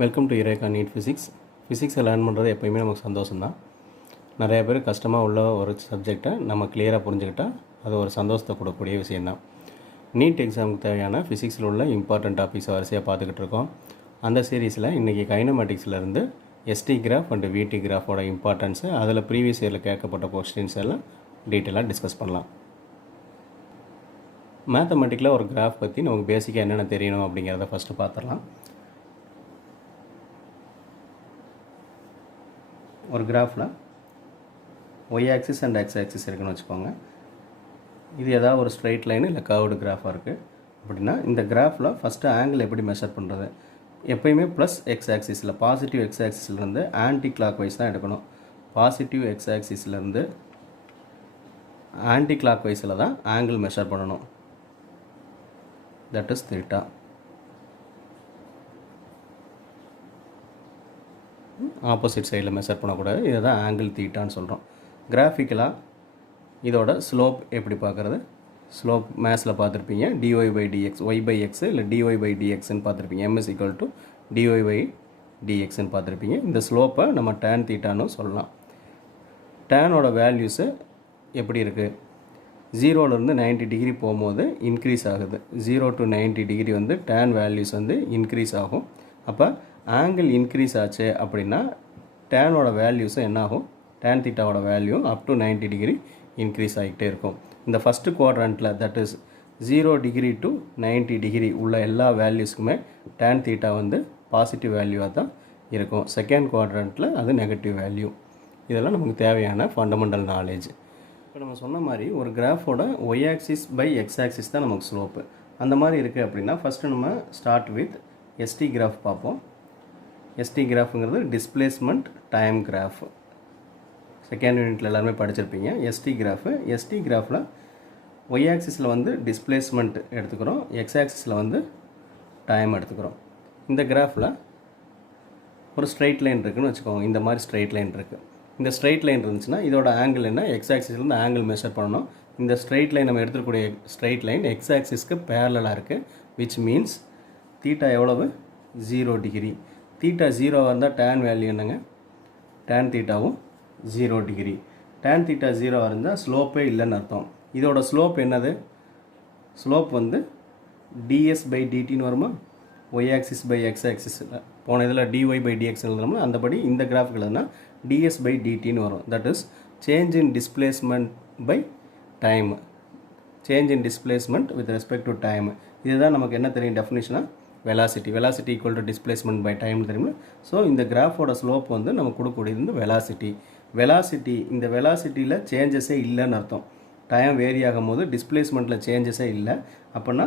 Welcome to இரேகா NEET ஃபிசிக்ஸை learn பண்ணுறது எப்போயுமே நமக்கு சந்தோஷம் தான். நிறைய பேர் கஷ்டமாக உள்ள ஒரு சப்ஜெக்டை நம்ம கிளியராக புரிஞ்சுக்கிட்டால் அது ஒரு சந்தோஷத்தை கொடுக்கக்கூடிய விஷயந்தான். நீட் எக்ஸாமுக்கு தேவையான ஃபிசிக்ஸில் உள்ள இம்பார்ட்டன்ட் டாபிக்ஸை வரிசையாக பார்த்துக்கிட்டு இருக்கோம். அந்த சீரீஸில் இன்றைக்கி கைனமேட்டிக்ஸ்லேருந்து எஸ்டி கிராஃப் அண்ட் விடி கிராஃபோட இம்பார்ட்டன்ஸு, அதில் ப்ரீவியஸ் இயரில் கேட்கப்பட்ட கொஸ்டின்ஸ் எல்லாம் டீட்டெயிலாக டிஸ்கஸ் பண்ணலாம். மேத்தமெட்டிக்கில் ஒரு கிராஃப் பற்றி நமக்கு பேசிக்காக என்னென்ன தெரியணும் அப்படிங்கிறத ஃபஸ்ட்டு பார்த்துடலாம். ஒரு கிராஃபில் Y axis and X axis இருக்குன்னு வச்சுக்கோங்க. இது ஏதாவது ஒரு ஸ்ட்ரைட் லைன் இல்லை கர்வ்டு கிராஃபாக இருக்குது அப்படின்னா, இந்த கிராஃபில் ஃபஸ்ட்டு ஆங்கிள் எப்படி மெஷர் பண்ணுறது? எப்போயுமே ப்ளஸ் எக்ஸ் ஆக்சிஸில், பாசிட்டிவ் எக்ஸ் ஆக்சிஸ்லேருந்து ஆன்டி கிளாக் வைஸ் தான் எடுக்கணும். பாசிட்டிவ் எக்ஸ் ஆக்சிஸ்லேருந்து ஆன்டி கிளாக் வைஸில் தான் ஆங்கிள் மெஷர் பண்ணணும். That is theta. ஆப்போசிட் சைடில் மெஷர் பண்ணக்கூடாது. இதை தான் ஆங்கிள் தீட்டான்னு சொல்கிறோம். கிராஃபிக்கலாக இதோட ஸ்லோப் எப்படி பார்க்குறது? ஸ்லோப் மேத்ஸில் பார்த்துருப்பீங்க. Dy by dx, Y by X இல்லை டிஒய் பை டிஎக்ஸ்ன்னு பார்த்துருப்பீங்க. M is equal to dy by டிஎக்ஸ்ன்னு பார்த்துருப்பீங்க. இந்த ஸ்லோப்பை நம்ம டேன் தீட்டான்னு சொல்லலாம். டேனோட வேல்யூஸு எப்படி இருக்குது? 0லேருந்து 90 டிகிரி போகும்போது இன்க்ரீஸ் ஆகுது. 0 to 90 டிகிரி வந்து டேன் வேல்யூஸ் வந்து இன்க்ரீஸ் ஆகும். அப்போ ஆங்கிள் இன்க்ரீஸ் ஆச்சு அப்படின்னா டேனோட வேல்யூஸும் என்ன ஆகும்? டேன் தீட்டாவோட value up to 90 degree increase ஆகிக்கிட்டே இருக்கும். இந்த ஃபஸ்ட்டு குவாட்ரண்ட்டில், that is 0 degree to 90 degree உள்ள எல்லா வேல்யூஸுக்குமே டேன் தீட்டா வந்து பாசிட்டிவ் வேல்யூவாக தான் இருக்கும். செகண்ட் குவாட்ரண்ட்டில் அது நெகட்டிவ் வேல்யூ. இதெல்லாம் நமக்கு தேவையான ஃபண்டமெண்டல் நாலேஜ். இப்போ நம்ம சொன்ன மாதிரி ஒரு கிராஃபோட Y axis by X axis தான் நமக்கு ஸ்லோப்பு. அந்த மாதிரி இருக்குது அப்படின்னா ஃபஸ்ட்டு நம்ம ஸ்டார்ட் வித் எஸ்டி கிராஃப் பார்ப்போம். எஸ்டி கிராஃபுங்கிறது டிஸ்பிளேஸ்மெண்ட் டைம் கிராஃப். செகண்ட் யூனிட்டில் எல்லாருமே படிச்சிருப்பீங்க. எஸ்டி கிராஃபில் ஒய் ஆக்சிஸில் வந்து டிஸ்பிளேஸ்மெண்ட் எடுத்துக்கிறோம், எக்ஸ் ஆக்சிஸில் வந்து டைம் எடுத்துக்கிறோம். இந்த கிராஃபில் ஒரு ஸ்ட்ரைட் லைன் இருக்குதுன்னு வச்சுக்கோங்க. இந்த மாதிரி ஸ்ட்ரைட் லைன் இருக்குது. இந்த ஸ்ட்ரைட் லைன் இருந்துச்சுன்னா இதோட ஆங்கிள் என்ன? எக்ஸ் ஆக்சிஸ்லேருந்து ஆங்கிள் மெஷர் பண்ணணும். இந்த ஸ்ட்ரைட் லைன் நம்ம எடுத்துக்கூடிய ஸ்ட்ரைட் லைன் எக்ஸ் ஆக்சிஸ்க்கு பேரலாக இருக்குது. விச் மீன்ஸ் தீட்டா எவ்வளவு? 0 டிகிரி. தீட்டா 0வாக இருந்தால் டேன் வேல்யூ என்னங்க? டேன் தீட்டாவும் 0 டிகிரி. டேன் தீட்டா 0வாக இருந்தால் ஸ்லோப்பே இல்லைன்னு அர்த்தம். இதோட ஸ்லோப் என்னது? ஸ்லோப் வந்து டிஎஸ் பை டிடின்னு வருமா? ஒய் ஆக்சிஸ் பை எக்ஸ் ஆக்சிஸில் போன இதில் டிஒய் பை டிஎக்ஸ் எழுதுனோம்னா அந்தபடி இந்த கிராஃபிக் எழுதுனா டிஎஸ் பை டிடின்னு வரும். That is change in displacement by time. Change in displacement with respect to time. இதுதான் நமக்கு என்ன தெரியும் டெஃபினிஷனாக? Velocity equal to displacement by time தெரியுமா? ஸோ இந்த கிராஃபோட ஸ்லோப் வந்து நமக்கு கொடுக்கக்கூடியது இந்த வெலாசிட்டி. இந்த வெலாசிட்டியில் சேஞ்சஸே இல்லைன்னு அர்த்தம். டைம் வேரி ஆகும் போது டிஸ்பிளேஸ்மெண்ட்டில் சேஞ்சஸே இல்லை. அப்படின்னா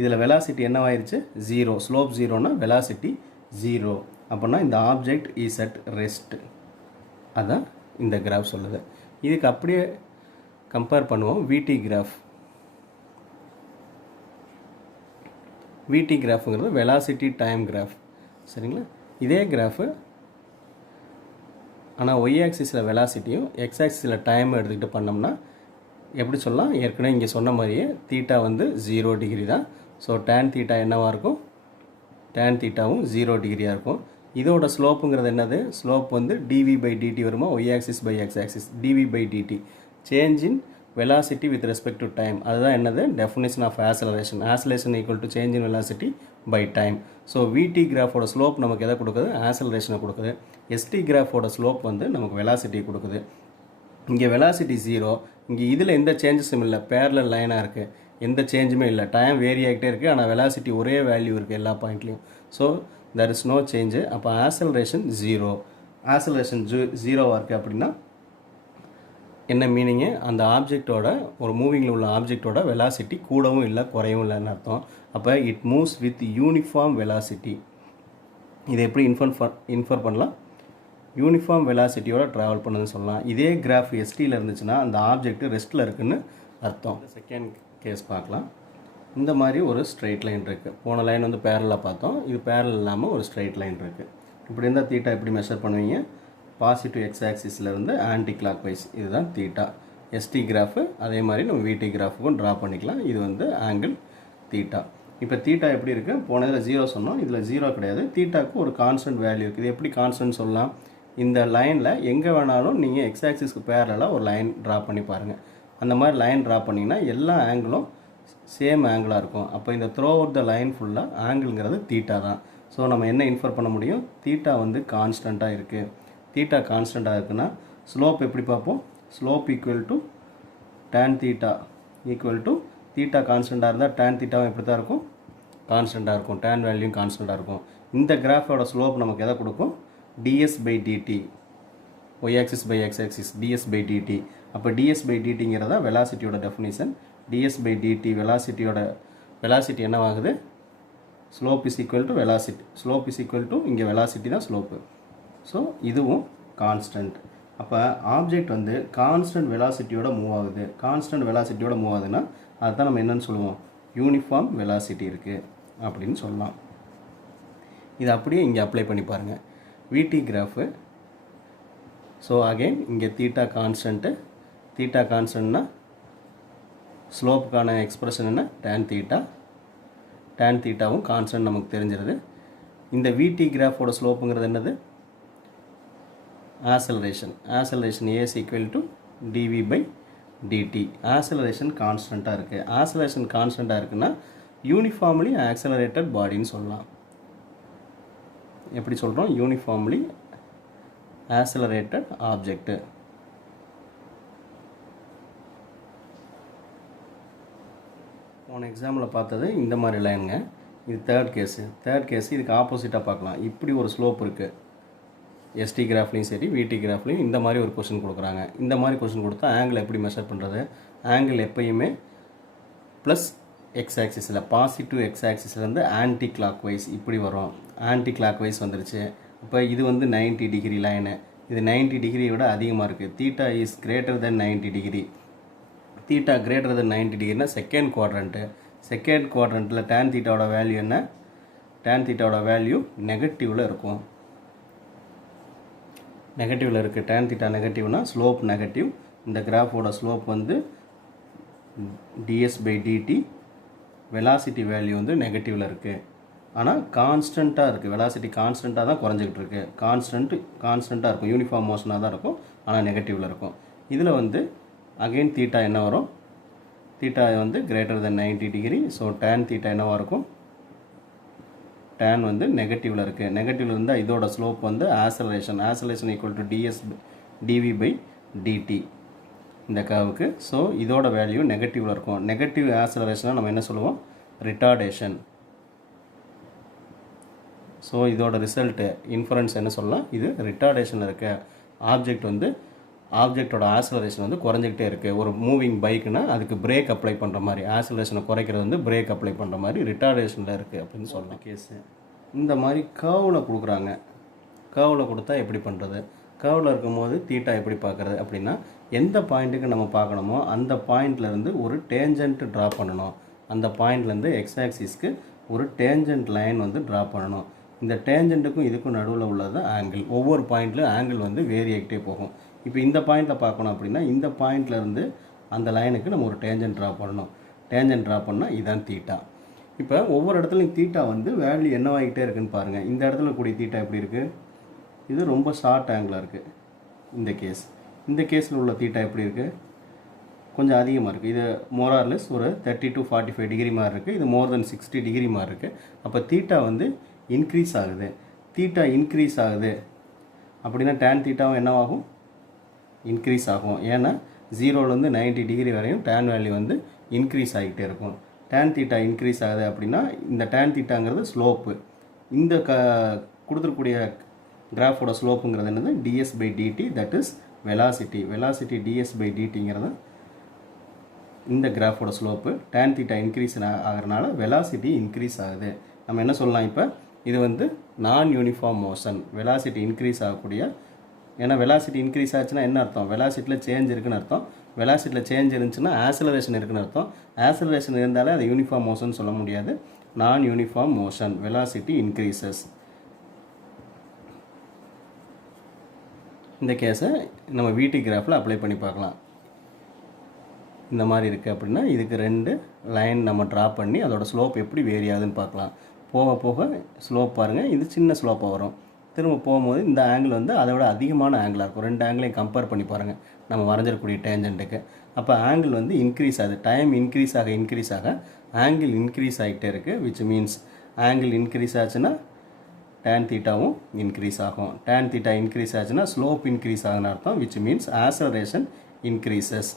இதில் வெலாசிட்டி என்னவாயிருச்சு? 0. ஸ்லோப் 0னா வெலாசிட்டி 0. அப்படின்னா இந்த ஆப்ஜெக்ட் இஸ் அட் ரெஸ்ட். அதான் இந்த கிராஃப் சொல்லுது. இதுக்கு அப்படியே கம்பேர் பண்ணுவோம் விடி கிராஃப். விடி கிராஃபுங்கிறது வெலாசிட்டி டைம் கிராஃப். சரிங்களா? இதே கிராஃபு ஆனால் ஒய் ஆக்சிஸில் வெலாசிட்டியும் எக்ஸ் ஆக்சிஸில் டைம் எடுத்துக்கிட்டு பண்ணோம்னா எப்படி சொல்லலாம்? ஏற்கனவே இங்கே சொன்ன மாதிரியே தீட்டா வந்து 0 டிகிரி தான். ஸோ டேன் தீட்டா என்னவாக இருக்கும்? டேன் தீட்டாவும் 0 டிகிரியாக இருக்கும். இதோட ஸ்லோப்புங்கிறது என்னது? ஸ்லோப் வந்து டிவி பை டிடி வருமா? Y axis by X axis. Dv by dt change in velocity with respect to time. அதுதான் என்னது? definition of acceleration. Acceleration equal to change in velocity by time. So விடி கிராஃபோட slope நமக்கு எதை கொடுக்குது? ஆக்சலரேஷனை கொடுக்குது. ST கிராஃபோட slope வந்து நமக்கு வெலாசிட்டி கொடுக்குது. இங்கே வெலாசிட்டி 0. இங்கே இதில் எந்த சேஞ்சஸும் இல்லை. பேரலல் லைனாக இருக்குது. எந்த சேஞ்சுமே இல்லை. டைம் வேரி ஆகிட்டே இருக்குது. ஆனால் வெலாசிட்டி ஒரே வேல்யூ இருக்குது எல்லா பாயிண்ட்லேயும். So there is no change. அப்போ ஆக்சலரேஷன் 0. ஆக்சலரேஷன் 0வாக இருக்குது அப்படின்னா என்ன மீனிங்கு? அந்த ஆப்ஜெக்டோட, ஒரு மூவிங்கில் உள்ள ஆப்ஜெக்டோட வெலாசிட்டி கூடவும் இல்லை குறையவும் இல்லைன்னு அர்த்தம். அப்போ it moves with uniform velocity. இதை எப்படி இன்ஃபர் பண்ணலாம்? யூனிஃபார்ம் வெலாசிட்டியோட ட்ராவல் பண்ணுதுன்னு சொல்லலாம். இதே கிராஃப் எஸ்டியில் இருந்துச்சுன்னா அந்த ஆப்ஜெக்ட் ரெஸ்ட்டில் இருக்குதுன்னு அர்த்தம். செகண்ட் கேஸ் பார்க்கலாம். இந்த மாதிரி ஒரு ஸ்ட்ரைட் லைன் இருக்குது. போன லைன் வந்து பேரலாக பார்த்தோம். இது பேரல் இல்லாமல் ஒரு ஸ்ட்ரைட் லைன் இருக்குது. இப்படி இருந்தால் தீட்டா எப்படி மெஷர் பண்ணுவீங்க? பாசிட்டிவ் எக்ஸ் ஆக்சிஸில் இருந்து ஆன்டி கிளாக் வைஸ். இதுதான் தீட்டா. எஸ்டி கிராஃபு அதே மாதிரி நம்ம விடி கிராஃபுக்கும் ட்ரா பண்ணிக்கலாம். இது வந்து ஆங்கிள் தீட்டா. இப்போ தீட்டா எப்படி இருக்குது, போனதில் 0 சொன்னோம், இதில் 0 கிடையாது. தீட்டாக்கு ஒரு கான்ஸ்டன்ட் வேல்யூ இருக்குது. இது எப்படி கான்ஸ்டன்ட் சொல்லலாம், இந்த லைனில் எங்கே வேணாலும் நீங்கள் எக்ஸ் ஆக்சிஸ்க்கு பேரலாக ஒரு லைன் ட்ரா பண்ணி பாருங்கள். அந்த மாதிரி லைன் ட்ரா பண்ணிங்கன்னா எல்லா ஆங்கிளும் சேம் ஆங்கிளாக இருக்கும். அப்போ இந்த த்ரோ அவுட் த லைன் ஃபுல்லாக ஆங்கிள்ங்கிறது தீட்டா தான். ஸோ நம்ம என்ன இன்ஃபர் பண்ண முடியும், தீட்டா வந்து கான்ஸ்டண்ட்டாக இருக்குது. தீட்டா கான்ஸ்டண்ட்டாக இருக்குன்னா ஸ்லோப் எப்படி பார்ப்போம், slope equal to tan theta equal to theta கான்ஸ்டண்ட்டாக இருந்தால் tan தீட்டாவும் எப்படி தான் இருக்கும், கான்ஸ்டண்ட்டாக இருக்கும். tan வேல்யூயும் கான்ஸ்டண்ட்டாக இருக்கும். இந்த கிராஃபோட ஸ்லோப் நமக்கு எதை கொடுக்கும், ds by dt, y axis by x axis, ds by dt. அப்போ ds by dtங்கிறதா வெலாசிட்டியோட டெஃபினிஷன். ds by dt வெலாசிட்டியோட வெலாசிட்டி என்னவாகுது, slope is equal to velocity. Slope is equal to இங்கே வெலாசிட்டி தான் ஸ்லோப்பு. ஸோ இதுவும் கான்ஸ்டன்ட். அப்போ object வந்து கான்ஸ்டன்ட் வெலாசிட்டியோட மூவ் ஆகுது. கான்ஸ்டன்ட் வெலாசிட்டியோட மூவ் ஆகுதுன்னா அதுதான் நம்ம என்னன்னு சொல்லுவோம், யூனிஃபார்ம் வெலாசிட்டி இருக்குது அப்படின்னு சொல்லலாம். இது அப்படியே இங்கே அப்ளை பண்ணி பாருங்கள், விடி கிராஃபு. ஸோ அகெயின் இங்கே தீட்டா கான்ஸ்டன்ட்டு, தீட்டா கான்ஸ்டன்ட்னா ஸ்லோப்புக்கான எக்ஸ்பிரஷன் என்ன, tan தீட்டா. tan தீட்டாவும் கான்ஸ்டன்ட் நமக்கு தெரிஞ்சிருது. இந்த விடி கிராஃபோட ஸ்லோப்புங்கிறது என்னது, acceleration. Acceleration a is equal to dv by dt. Acceleration கான்ஸ்டண்ட்டாக இருக்குது. ஆசலரேஷன் கான்ஸ்டண்ட்டாக இருக்குன்னா யூனிஃபார்ம்லி ஆக்சலரேட்டட் பாடின்னு சொல்லலாம். எப்படி சொல்கிறோம், யூனிஃபார்ம்லி ஆக்சலரேட்டட் ஆப்ஜெக்ட். போன எக்ஸாம்பிளில் பார்த்தது இந்த மாதிரி லைனுங்க. இது தேர்ட் கேஸு. இதுக்கு ஆப்போசிட்டாக பார்க்கலாம். இப்படி ஒரு ஸ்லோப் இருக்குது. எஸ்டி கிராஃப்லையும் சரி விடி கிராஃப்லையும் இந்த மாதிரி ஒரு கொஷின் கொடுக்குறாங்க. இந்த மாதிரி கொஷின் கொடுத்தா ஆங்கிள் எப்படி மெஷர் பண்ணுறது, ஆங்கிள் எப்பயுமே ப்ளஸ் எக்ஸ் ஆக்சிஸில், பாசிட்டிவ் எக்ஸ் ஆக்சிஸ்லேருந்து ஆன்டி கிளாக் வைஸ் இப்படி வரும். ஆன்டி கிளாக் வைஸ் வந்துருச்சு. இப்போ இது வந்து 90 டிகிரி லைனு. இது 90 டிகிரியை விட அதிகமாக இருக்குது. Theta is greater than 90 degree. Theta greater than 90 டிகிரினா செகண்ட் குவாட்ரண்ட்டு. செகண்ட் குவாட்ரண்ட்டில் tan தீட்டாவோட வேல்யூ என்ன, tan தீட்டாவோட வேல்யூ நெகட்டிவில் இருக்கும். நெகட்டிவில் இருக்குது. tan தீட்டா நெகட்டிவ்னா ஸ்லோப் நெகட்டிவ். இந்த கிராஃபோட ஸ்லோப் வந்து ds by dt. Velocity value வந்து நெகட்டிவில் இருக்குது. ஆனால் கான்ஸ்டண்ட்டாக இருக்குது. வெலாசிட்டி கான்ஸ்டண்ட்டாக தான் குறைஞ்சிக்கிட்டு இருக்குது. கான்ஸ்டண்ட்டாக இருக்கும், யூனிஃபார்ம் மோஷனாக தான் இருக்கும், ஆனால் நெகட்டிவில் இருக்கும். இதில் வந்து அகெயின் தீட்டா என்ன வரும், தீட்டா வந்து greater than 90 degree. So tan theta என்னவாக இருக்கும், tan வந்து நெகட்டிவில் இருக்குது. நெகட்டிவில் இருந்தால் இதோட ஸ்லோப் வந்து acceleration. Acceleration equal to dv by dt இந்த கர்வுக்கு. ஸோ இதோட வேல்யூ நெகட்டிவில் இருக்கும். நெகட்டிவ் ஆசலரேஷனாக நம்ம என்ன சொல்லுவோம், ரிட்டார்டேஷன். ஸோ இதோட ரிசல்ட்டு இன்ஃபரன்ஸ் என்ன சொல்லலாம், இது ரிட்டார்டேஷனில் இருக்க ஆப்ஜெக்ட் வந்து ஆப்ஜெக்டோட ஆசலரேஷன் வந்து குறைஞ்சிக்கிட்டே இருக்குது. ஒரு மூவிங் பைக்குனா அதுக்கு பிரேக் அப்ளை பண்ணுற மாதிரி, ஆசலரேஷனை குறைக்கிறது வந்து பிரேக் அப்ளை பண்ணுற மாதிரி ரிட்டார்டேஷனில் இருக்குது அப்படின்னு சொல்லலாம். கேஸு இந்த மாதிரி கர்வில் கொடுக்குறாங்க. கர்வில் கொடுத்தா எப்படி பண்ணுறது, கர்வில் இருக்கும்போது தீட்டா எப்படி பார்க்குறது அப்படின்னா, எந்த பாயிண்ட்டுக்கு நம்ம பார்க்கணுமோ அந்த பாயிண்ட்லேருந்து ஒரு டேஞ்சன்ட் ட்ரா பண்ணணும். அந்த பாயிண்ட்லேருந்து எக்ஸ் ஆக்சிஸ்க்கு ஒரு டேஞ்சன்ட் லைன் வந்து ட்ரா பண்ணணும். இந்த டேஞ்சன்ட்டுக்கும் இதுக்கும் நடுவில் உள்ளது ஆங்கிள். ஒவ்வொரு பாயிண்ட்லையும் ஆங்கிள் வந்து வேரி ஆகிட்டே போகும். இப்போ இந்த பாயிண்ட்டில் பார்க்கணும் அப்படின்னா இந்த பாயிண்ட்லேருந்து அந்த லைனுக்கு நம்ம ஒரு டேஞ்சன்ட் ட்ரா பண்ணணும். டேஞ்சன்ட் ட்ரா பண்ணால் இதுதான் தீட்டா. இப்போ ஒவ்வொரு இடத்துலையும் தீட்டா வந்து வேல்யூ என்னவாகிட்டே இருக்குன்னு பாருங்கள். இந்த இடத்துல கூடிய தீட்டா எப்படி இருக்குது, இது ரொம்ப ஷார்ட் ஆங்கிளாக இருக்குது. இந்த கேஸில் உள்ள தீட்டா எப்படி இருக்குது, கொஞ்சம் அதிகமாக இருக்குது. இது மோரார்லெஸ் ஒரு 30 to 45 டிகிரி மாதிரி இருக்குது. இது மோர் தென் 60 டிகிரி மாதிரி இருக்குது. அப்போ தீட்டா வந்து இன்க்ரீஸ் ஆகுது. தீட்டா இன்க்ரீஸ் ஆகுது அப்படின்னா tan தீட்டாவும் என்னவாகும், இன்க்ரீஸ் ஆகும். ஏன்னா 0லேருந்து 90 டிகிரி வரையும் tan வேல்யூ வந்து இன்க்ரீஸ் ஆகிட்டே இருக்கும். tan தீட்டா இன்க்ரீஸ் ஆகுது அப்படின்னா இந்த tan தீட்டாங்கிறது ஸ்லோப்பு. இந்த கொடுத்துருக்கூடிய கிராஃபோட ஸ்லோப்புங்கிறது என்னது, ds by dt, that is velocity. Velocity ds by dtங்கிறது இந்த கிராஃபோட ஸ்லோப்பு. tan தீட்டா இன்க்ரீஸ் ஆகிறனால வெலாசிட்டி இன்க்ரீஸ் ஆகுது. நம்ம என்ன சொல்லலாம், இப்போ இது வந்து நான் யூனிஃபார்ம் மோஷன். வெலாசிட்டி இன்க்ரீஸ் ஆகக்கூடிய, ஏன்னா வெலாசிட்டி இன்க்ரீஸ் ஆச்சுன்னா என்ன அர்த்தம், வெலாசிட்டியில் சேஞ்ச் இருக்குன்னு அர்த்தம். வெலாசிட்டியில் சேஞ்ச் இருந்துச்சுன்னா ஆசலரேஷன் இருக்குன்னு அர்த்தம். ஆசலரேஷன் இருந்தாலே அது யூனிஃபார்ம் மோஷன் சொல்ல முடியாது. நான் யூனிஃபார்ம் மோஷன், வெலாசிட்டி இன்க்ரீசஸ். இந்த கேஸை நம்ம விடி கிராஃபில் அப்ளை பண்ணி பார்க்கலாம். இந்த மாதிரி இருக்குது அப்படின்னா இதுக்கு 2 லைன் நம்ம ட்ரா பண்ணி அதோட ஸ்லோப் எப்படி வேரி ஆகுதுன்னு பார்க்கலாம். போக போக ஸ்லோப் பாருங்கள், இது சின்ன ஸ்லோப்பாக வரும். திரும்ப போகும்போது இந்த ஆங்கிள் வந்து அதை விட அதிகமான ஆங்கிளாக இருக்கும். 2 ஆங்கிளையும் கம்பேர் பண்ணி பாருங்கள் நம்ம வரைஞ்சிடக்கூடிய டேஞ்சண்ட்டுக்கு. அப்போ ஆங்கிள் வந்து இன்க்ரீஸ் ஆகுது. டைம் இன்க்ரீஸ் ஆக ஆங்கிள் இன்க்ரீஸ் ஆகிட்டே இருக்குது. விச் மீன்ஸ் ஆங்கிள் இன்க்ரீஸ் ஆச்சுன்னா tan தீட்டாவும் இன்க்ரீஸ் ஆகும். tan தீட்டா இன்க்ரீஸ் ஆச்சுன்னா ஸ்லோப் இன்க்ரீஸ் ஆகுன்னு அர்த்தம். Which means acceleration increases.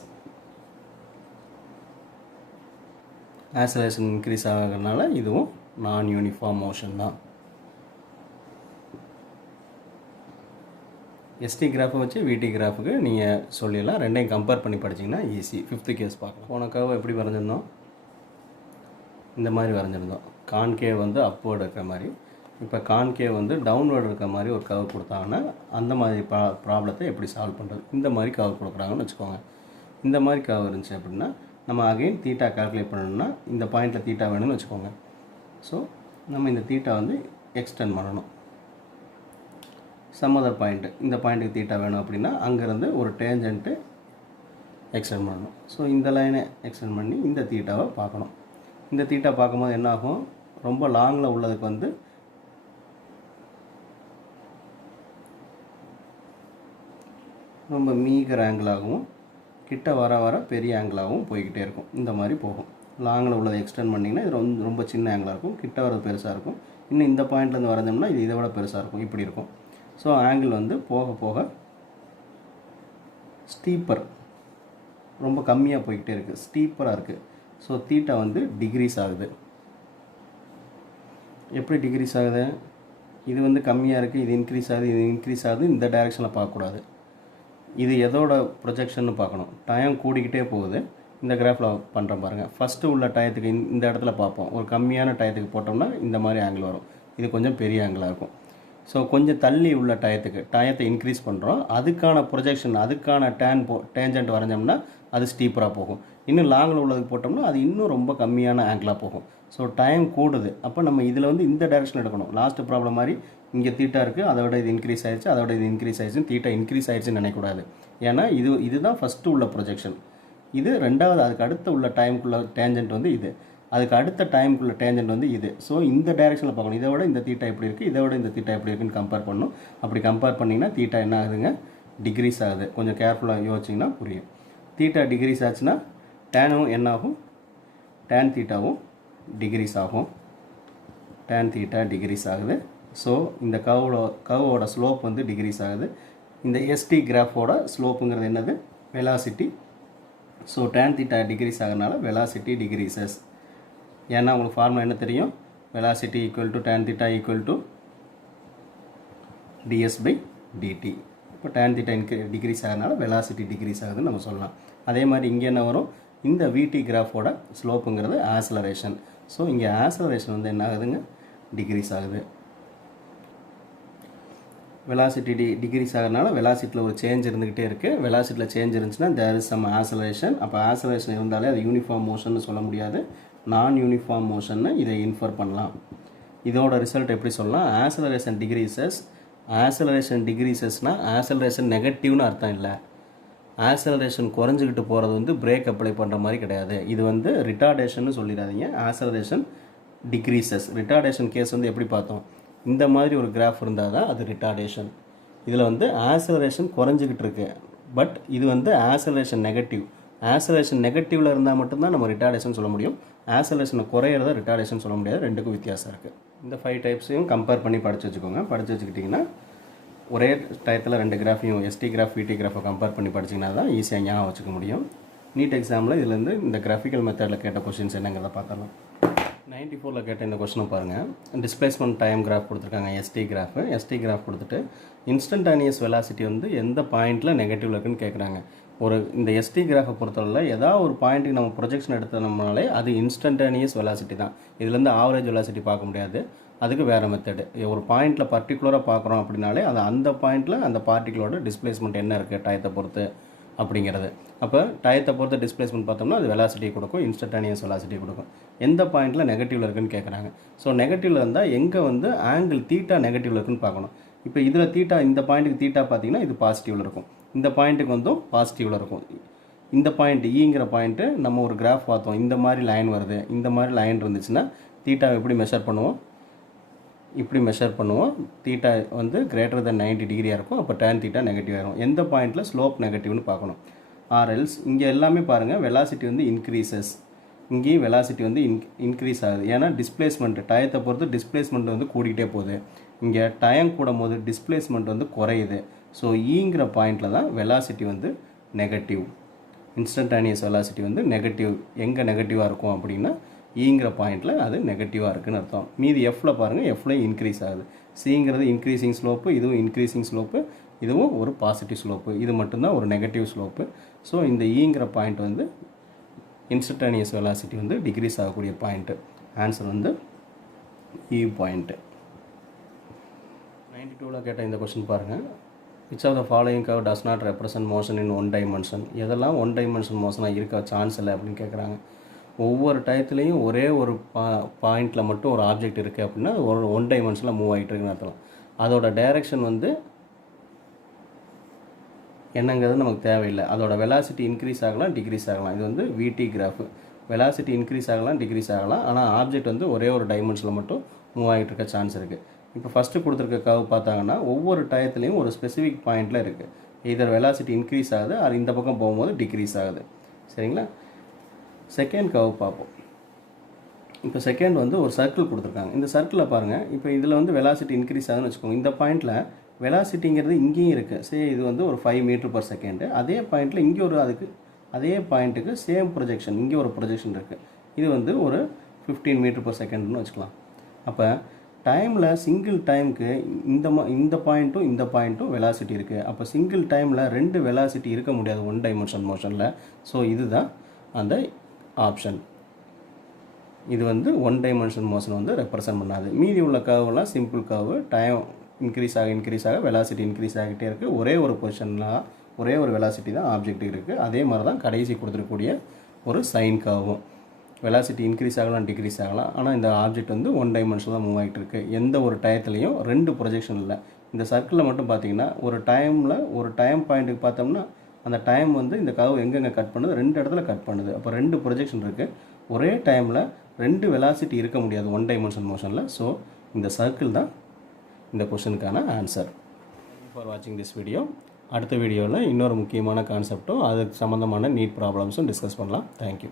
Acceleration increase ஆகிறதுனால இதுவும் நான் யூனிஃபார்ம் மோஷன் தான். எஸ்டி கிராஃபை வச்சு விடி கிராஃபுக்கு நீங்கள் சொல்லிடலாம். 2யும் கம்பேர் பண்ணி படிச்சிங்கன்னா ஈஸி. 5th கேஸ் பார்க்கலாம். போன கர்வ் எப்படி வரைஞ்சிருந்தோம்? இந்த மாதிரி வரைஞ்சிருந்தோம். கான்கேவ் வந்து அப்வேர்டு இருக்கிற மாதிரி. இப்போ கான்கேவ் வந்து டவுன்வேர்டு இருக்கிற மாதிரி ஒரு கர்வ் கொடுத்தாங்கன்னா அந்த மாதிரி ப்ராப்ளத்தை எப்படி சால்வ் பண்ணுறது? இந்த மாதிரி கர்வ் கொடுக்குறாங்கன்னு வச்சுக்கோங்க. இந்த மாதிரி கர்வ் இருந்துச்சு அப்படின்னா நம்ம அகைன் தீட்டா கால்குலேட் பண்ணணும்னா இந்த பாயிண்டில் தீட்டா வேணும்னு வச்சுக்கோங்க. ஸோ நம்ம இந்த தீட்டா வந்து எக்ஸ்டெண்ட் பண்ணணும். சம் அதர் பாயிண்ட்டு, இந்த பாயிண்ட்டுக்கு தீட்டா வேணும் அப்படின்னா அங்கேருந்து ஒரு டேஞ்சண்ட்டு எக்ஸ்டெண்ட் பண்ணணும். ஸோ இந்த லைனை எக்ஸ்டெண்ட் பண்ணி இந்த தீட்டாவை பார்க்கணும். இந்த தீட்டா பார்க்கும்போது என்ன ஆகும்? ரொம்ப லாங்கில் உள்ளதுக்கு வந்து ரொம்ப மீகர் ஆங்கிளாகவும் கிட்ட வர வர பெரிய ஆங்கிளாகவும் போய்கிட்டே இருக்கும். இந்த மாதிரி போகும். லாங்கில் உள்ளதை எக்ஸ்டெண்ட் பண்ணிங்கன்னா இது ரொம்ப சின்ன ஆங்கிளாக இருக்கும். கிட்ட வரது பெருசாக இருக்கும். இன்னும் இந்த பாயிண்ட்லேருந்து வரைஞ்சோம்னா இது இதை விட பெருசாக இருக்கும். இப்படி இருக்கும். ஸோ ஆங்கிள் வந்து போக போக ஸ்டீப்பர் ரொம்ப கம்மியாக போய்கிட்டே இருக்குது. ஸ்டீப்பராக இருக்குது. ஸோ தீட்டா வந்து டிக்ரீஸ் ஆகுது. எப்படி டிக்ரீஸ் ஆகுது? இது வந்து கம்மியாக இருக்குது, இது இன்க்ரீஸ் ஆகுது, இது இன்க்ரீஸ் ஆகுது. இந்த டைரெக்ஷனில் பார்க்கக்கூடாது. இது எதோட ப்ரொஜெக்ஷன்னு பார்க்கணும். டைம் கூடிக்கிட்டே போகுது. இந்த கிராஃபில் பண்ணுறோம் பாருங்கள். ஃபஸ்ட்டு உள்ள டயத்துக்கு இந்த இடத்துல பார்ப்போம். ஒரு கம்மியான டயத்துக்கு போட்டோம்னா இந்த மாதிரி ஆங்கிள் வரும். இது கொஞ்சம் பெரிய ஆங்கிளாக இருக்கும். ஸோ கொஞ்சம் தள்ளி உள்ள டயத்தை இன்க்ரீஸ் பண்ணுறோம். அதுக்கான ப்ரொஜெக்ஷன், அதுக்கான டேஞ்சண்ட் வரைஞ்சோம்னா அது ஸ்டீப்பராக போகும். இன்னும் லாங்கில் உள்ளதுக்கு போட்டோம்னா அது இன்னும் ரொம்ப கம்மியான ஆங்கிளாக போகும். ஸோ டைம் கூடுது. அப்போ நம்ம இதில் வந்து இந்த டைரெக்ஷன் எடுக்கணும். லாஸ்ட் ப்ராப்ளம் மாதிரி இங்கே தீட்டா இருக்குது, அதை விட இது இன்க்ரீஸ் ஆயிடுச்சு, அதை விட இது இன்க்ரீஸ் ஆயிடுச்சு, தீட்டா இன்க்ரீஸ் ஆயிடுச்சுன்னு நினைக்கக்கூடாது. ஏன்னா இதுதான் ஃபஸ்ட்டு உள்ள ப்ரொஜெக்ஷன். இது ரெண்டாவது, அதுக்கு அடுத்த உள்ள டைமுக்குள்ள டேஞ்சண்ட் வந்து இது, அதுக்கு அடுத்த டைமுக்குள்ள டேஞ்சண்ட் வந்து இது. ஸோ இந்த டைரெக்ஷனில் பார்க்கணும். இதை விட இந்த தீட்டா எப்படி இருக்குது, இதை விட இந்த தீட்டா எப்படி இருக்குன்னு கம்பேர் பண்ணணும். அப்படி கம்பேர் பண்ணிங்கன்னா தீட்டா என்ன ஆகுதுங்க? டிக்ரீஸ் ஆகுது. கொஞ்சம் கேர்ஃபுல்லாக யோசிச்சிங்கன்னா புரியும். தீட்டா டிக்ரீஸ் ஆச்சுன்னா டேனும் என்ன ஆகும்? டேன் தீட்டாவும் டிக்ரீஸ் ஆகும். டேன் தீட்டா டிக்ரீஸ் ஆகுது. ஸோ இந்த கர்வோட ஸ்லோப் வந்து டிக்ரீஸ் ஆகுது. இந்த எஸ்டி கிராஃபோட ஸ்லோப்புங்கிறது என்னது? Velocity. So tan theta decrease ஆகிறதுனால வெலாசிட்டி டிக்ரீசஸ். ஏன்னா உங்களுக்கு ஃபார்முலா என்ன தெரியும்? Velocity equal to tan theta equal to ds/dt. இப்போ டேன் தீட்டா டிக்ரீஸ் ஆகிறதுனால வெலாசிட்டி டிக்ரீஸ் ஆகுதுன்னு நம்ம சொல்லலாம். அதே மாதிரி இங்கே என்ன வரும்? இந்த விடி கிராஃபோட ஸ்லோப்புங்கிறது ஆக்சலரேஷன். ஸோ இங்கே ஆக்சலரேஷன் வந்து என்ன ஆகுதுங்க? டிக்ரீஸ் ஆகுது. வெலாசிட்டி டிக்ரீஸ் ஆகிறதுனால வெலாசிட்டியில் ஒரு சேஞ்ச் இருந்துக்கிட்டே இருக்குது. வெலாசிட்டியில் சேஞ்ச் இருந்துச்சுன்னா தேர் இஸ் சம் ஆக்சலரேஷன். அப்போ ஆக்சலரேஷன் இருந்தாலே அது யூனிஃபார்ம் மோஷன்னு சொல்ல முடியாது. நான் யூனிஃபார்ம் மோஷன்னு இதை இன்ஃபர் பண்ணலாம். இதோட ரிசல்ட் எப்படி சொல்லலாம்? Acceleration decreases. ஆக்சலரேஷன் டிக்ரீசஸ்னால் ஆக்சலரேஷன் நெகட்டிவ்னு அர்த்தம் இல்லை. ஆக்சலரேஷன் குறைஞ்சிக்கிட்டு போகிறது வந்து பிரேக் அப்ளை பண்ணுற மாதிரி கிடையாது. இது வந்து ரிட்டார்டேஷன்னு சொல்லிடாதீங்க. Acceleration decreases. ரிட்டார்டேஷன் கேஸ் வந்து எப்படி பார்த்தோம்? இந்த மாதிரி ஒரு கிராஃப் இருந்தால் தான் அது ரிட்டார்டேஷன். இதில் வந்து ஆக்சலரேஷன் குறைஞ்சிக்கிட்டு இருக்கு. பட் இது வந்து ஆக்சலரேஷன் நெகட்டிவ். ஆக்சலரேஷன் நெகட்டிவில் இருந்தால் மட்டும்தான் நம்ம ரிட்டார்டேஷன் சொல்ல முடியும். ஆக்சலரேஷனை குறையிறத ரிட்டார்டேஷன் சொல்ல முடியாது. ரெண்டுக்கும் வித்தியாசம் இருக்குது. இந்த 5 டைப்ஸையும் கம்பேர் பண்ணி படித்து வச்சுக்கோங்க. படித்து வச்சுக்கிட்டிங்கன்னா ஒரே டயத்தில் 2 கிராஃபையும் எஸ்டி கிராஃப் விடி கிராஃபை கம்பேர் பண்ணி படிச்சிங்கன்னா தான் ஈஸியாக ஞாபகம் வச்சுக்க முடியும். நீட் எக்ஸாமில் இதுலேருந்து இந்த கிராஃபிக்கல் மெத்தடில் கேட்ட கொஷின்ஸ் என்னங்கிறத பார்க்கலாம். 94ல் கேட்ட இந்த கொஸ்டினை பாருங்கள். டிஸ்பிளேஸ்மெண்ட் டைம் கிராஃப் கொடுத்துருக்காங்க. எஸ்டி கிராஃப் கொடுத்துட்டு இன்ஸ்டன்டானியஸ் வெலாசிட்டி வந்து எந்த பாயிண்ட்டில் நெகட்டிவில் இருக்குன்னு கேட்குறாங்க. இந்த எஸ்டி கிராஃபை பொறுத்தவரை ஏதாவது ஒரு பாயிண்ட்டுக்கு நம்ம ப்ரொஜெக்ஷன் எடுத்தோம்னாலே அது இன்ஸ்டன்டானியஸ் வெலாசிட்டி தான். இதுலேருந்து ஆவரேஜ் வெலாசிட்டி பார்க்க முடியாது. அதுக்கு வேறு மெத்தடு. ஒரு பாயிண்ட்டில் பர்டிகுலராக பார்க்குறோம் அப்படின்னாலே அது அந்த பாயிண்ட்டில் அந்த பார்ட்டிகளோட டிஸ்பிளேஸ்மெண்ட் என்ன இருக்குது டயத்தை பொறுத்து அப்படிங்கிறது. அப்போ டயத்தை பொறுத்து டிஸ்பிளேஸ்மெண்ட் பார்த்தோம்னா அது வெலாசிட்டி கொடுக்கும், இன்ஸ்டன்டானியஸ் வெலாசிட்டி கொடுக்கும். எந்த பாயிண்ட்டில் நெகட்டிவில் இருக்குன்னு கேட்குறாங்க. ஸோ நெகட்டிவில் இருந்தால் எங்கே வந்து ஆங்கிள் தீட்டா நெகட்டிவில் இருக்குன்னு பார்க்கணும். இப்போ இதில் தீட்டா, இந்த பாயிண்ட்டுக்கு தீட்டா பார்த்தீங்கன்னா இது பாசிட்டிவில் இருக்கும். இந்த பாயிண்ட்டுக்கு வந்து பாசிட்டிவில் இருக்கும். இந்த பாயிண்ட் ஈங்கிற பாயிண்ட்டு நம்ம ஒரு கிராஃப் பார்த்தோம், இந்த மாதிரி லைன் வருது, இந்த மாதிரி லைன் இருந்துச்சுன்னா தீட்டாவை எப்படி மெஷர் பண்ணுவோம், இப்படி மெஷர் பண்ணுவோம். தீட்டா வந்து கிரேட்டர் தென் 90 டிகிரியாக இருக்கும். அப்போ டேன் தீட்டா நெகட்டிவ் ஆகிடும். எந்த பாயிண்ட்டில் ஸ்லோப் நெகட்டிவ்னு பார்க்கணும். ஆர்எல்ஸ் இங்கே எல்லாமே பாருங்கள் வெலாசிட்டி வந்து இன்க்ரீசஸ், இங்கேயும் வெலாசிட்டி வந்து இன்க்ரீஸ் ஆகுது. ஏன்னா டிஸ்பிளேஸ்மெண்ட் டயத்தை பொறுத்து டிஸ்பிளேஸ்மெண்ட் வந்து கூடிக்கிட்டே போகுது. இங்கே டயம் கூடும் போது டிஸ்பிளேஸ்மெண்ட் வந்து குறையுது. ஸோ ஈங்கிற பாயிண்டில் தான் வெலாசிட்டி வந்து நெகட்டிவ். இன்ஸ்டன்டானியஸ் வெலாசிட்டி வந்து நெகட்டிவ். எங்கே நெகட்டிவாக இருக்கும் அப்படின்னா ஈங்கிற பாயிண்டில் அது நெகட்டிவாக இருக்குதுன்னு அர்த்தம். மீதி எஃப்பில் பாருங்கள், எஃப்லையும் இன்க்ரீஸ் ஆகுது. சிங்கிறது இன்க்ரீசிங் ஸ்லோப்பு, இதுவும் இன்க்ரீசிங் ஸ்லோப்பு, இதுவும் ஒரு பாசிட்டிவ் ஸ்லோப்பு. இது மட்டும்தான் ஒரு நெகட்டிவ் ஸ்லோப்பு. ஸோ இந்த ஈங்கிற பாயிண்ட் வந்து இன்ஸ்டன்டானியஸ் வெலாசிட்டி வந்து டிக்ரீஸ் ஆகக்கூடிய பாயிண்ட்டு. ஆன்சர் வந்து இ பாயிண்ட்டு. 92ல் கேட்ட இந்த கொஸ்டின் பாருங்கள். Which of the following curve does not represent motion in one dimension. எதெல்லாம் ஒன் டைமென்ஷன் மோஷனாக இருக்கா சான்ஸ் இல்லை அப்படின்னு கேட்குறாங்க. ஒவ்வொரு டயத்துலேயும் ஒரே ஒரு பாயிண்டில் மட்டும் ஒரு ஆப்ஜெக்ட் இருக்குது அப்படின்னா ஒரு ஒன் டைமென்ஷனில் மூவ் ஆகிட்டு இருக்குன்னு அர்த்தம். அதோட டைரெக்ஷன் வந்து என்னங்கிறது நமக்கு தேவையில்லை. அதோட வெலாசிட்டி இன்க்ரீஸ் ஆகலாம், டிக்ரீஸ் ஆகலாம். இது வந்து விடி கிராஃப். வெலாசிட்டி இன்க்ரீஸ் ஆகலாம், டிக்ரீஸ் ஆகலாம். ஆனால் ஆப்ஜெக்ட் வந்து ஒரே ஒரு டைமென்ஷனில் மட்டும் மூவ் ஆகிட்டு இருக்க சான்ஸ் இருக்குது. இப்போ ஃபஸ்ட்டு கொடுத்துருக்க கர்வ் பார்த்தாங்கன்னா ஒவ்வொரு டயத்துலேயும் ஒரு ஸ்பெசிஃபிக் பாயிண்டில் இருக்குது. இதர் வெலாசிட்டி இன்க்ரீஸ் ஆகுது, அது இந்த பக்கம் போகும்போது டிக்ரீஸ் ஆகுது. சரிங்களா? செகண்ட் கர்வ் பார்ப்போம். இப்போ செகண்ட் வந்து ஒரு சர்க்கிள் கொடுத்துருக்காங்க. இந்த சர்க்கிளில் பாருங்கள், இப்போ இதில் வந்து வெலாசிட்டி இன்க்ரீஸ் ஆகுதுன்னு வச்சுக்கோங்க. இந்த பாயிண்டில் வெலாசிட்டிங்கிறது இங்கேயும் இருக்குது. சரி, இது வந்து ஒரு 5 மீட்டர்/செகண்டு. அதே பாயிண்டில் இங்கே ஒரு அதுக்கு அதே பாயிண்ட்டுக்கு சேம் ப்ரொஜெக்ஷன், இங்கே ஒரு ப்ரொஜெக்ஷன் இருக்குது. இது வந்து ஒரு 15 மீட்டர்/செகண்டுன்னு வச்சுக்கலாம். அப்போ டைமில் சிங்கிள் டைமுக்கு இந்த பாயிண்ட்டும் வெலாசிட்டி இருக்குது. அப்போ சிங்கிள் டைமில் 2 வெலாசிட்டி இருக்க முடியாது ஒன் டைமென்ஷன் மோஷனில். ஸோ இதுதான் அந்த ஆப்ஷன். இது வந்து ஒன் டைமென்ஷன் மோஷன் வந்து ரெப்ரசன்ட் பண்ணாது. மீதி உள்ள கர்வ்லாம் சிம்பிள் கர்வு. டைம் இன்க்ரீஸ் ஆக வெலாசிட்டி இன்க்ரீஸ் ஆகிட்டே இருக்குது. ஒரே ஒரு பொசிஷனில் ஒரே ஒரு வெலாசிட்டி தான் ஆப்ஜெக்ட் இருக்குது. அதே மாதிரி தான் கடைசி கொடுத்துருக்கக்கூடிய ஒரு சைன் கர்வும். வெலாசிட்டி இன்க்ரீஸ் ஆகலாம், டிக்ரீஸ் ஆகலாம். ஆனால் இந்த ஆப்ஜெக்ட் வந்து ஒன் டைமென்ஷன் தான் மூவ் ஆகிட்டு இருக்குது. எந்த ஒரு டயத்துலையும் 2 ப்ரொஜெக்ஷன் இல்லை. இந்த சர்க்கிளில் மட்டும் பார்த்தீங்கன்னா ஒரு டைம் பாயிண்ட்டுக்கு பார்த்தோம்னா அந்த டைம் வந்து இந்த கர்வ் எங்கெங்கே கட் பண்ணுது, 2 இடத்துல கட் பண்ணுது. அப்போ 2 ப்ரொஜெக்ஷன் இருக்குது. ஒரே டைமில் 2 வெலாசிட்டி இருக்க முடியாது ஒன் டைமென்ஷன் மோஷனில். ஸோ இந்த சர்க்கிள் தான் இந்த கொஷனுக்கான ஆன்சர். ஃபார் வாட்சிங் திஸ் வீடியோ. அடுத்த வீடியோவில் இன்னொரு முக்கியமான கான்செப்ட்டும் அதுக்கு சம்மந்தமான நீட் ப்ராப்ளம்ஸும் டிஸ்கஸ் பண்ணலாம். தேங்க்யூ.